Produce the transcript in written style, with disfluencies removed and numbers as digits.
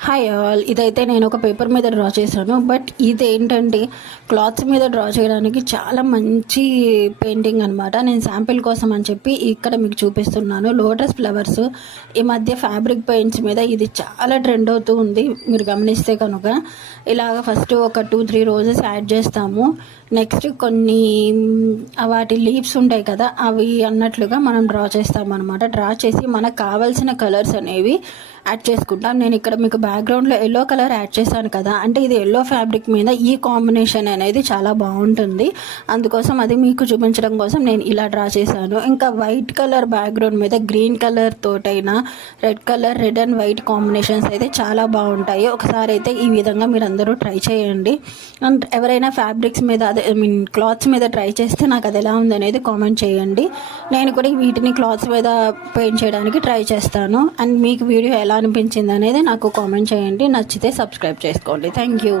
Hi all, ఇదైతే నేను ఒక పేపర్ మీద డ్రా చేశాను. బట్ ఇదేంటంటే క్లాత్స్ మీద డ్రా చేయడానికి చాలా మంచి పెయింటింగ్ అనమాట. నేను శాంపిల్ కోసం అని చెప్పి ఇక్కడ మీకు చూపిస్తున్నాను. లోటస్ ఫ్లవర్స్ ఈ మధ్య ఫ్యాబ్రిక్ పెయింట్స్ మీద ఇది చాలా ట్రెండ్ అవుతూ ఉంది. మీరు గమనిస్తే కనుక ఇలాగ ఫస్ట్ ఒక 2-3 రోజెస్ యాడ్ చేస్తాము. నెక్స్ట్ కొన్ని వాటి లీవ్స్ ఉంటాయి కదా, అవి అన్నట్లుగా మనం డ్రా చేస్తామన్నమాట. డ్రా చేసి మనకు కావాల్సిన కలర్స్ అనేవి యాడ్ చేసుకుంటాం. నేను ఇక్కడ మీకు బ్యాక్గ్రౌండ్లో ఎల్లో కలర్ యాడ్ చేశాను కదా, అంటే ఇది ఎల్లో ఫ్యాబ్రిక్ మీద ఈ కాంబినేషన్ అనేది చాలా బాగుంటుంది. అందుకోసం అది మీకు చూపించడం కోసం నేను ఇలా డ్రా చేశాను. ఇంకా వైట్ కలర్ బ్యాక్గ్రౌండ్ మీద గ్రీన్ కలర్ తోటైనా రెడ్ అండ్ వైట్ కాంబినేషన్స్ అయితే చాలా బాగుంటాయి. ఒకసారి అయితే ఈ విధంగా మీరు అందరూ ట్రై చేయండి. అండ్ ఎవరైనా ఫ్యాబ్రిక్స్ మీద క్లాత్స్ మీద ట్రై చేస్తే నాకు అది ఎలా ఉంది అనేది కామెంట్ చేయండి. నేను కూడా వీటిని క్లాత్స్ మీద పెయింట్ చేయడానికి ట్రై చేస్తాను. అండ్ మీకు వీడియో ఎలా అనిపించింది అనేది నాకు కామెంట్ చేయండి. నచ్చితే సబ్స్క్రైబ్ చేసుకోండి. Thank you.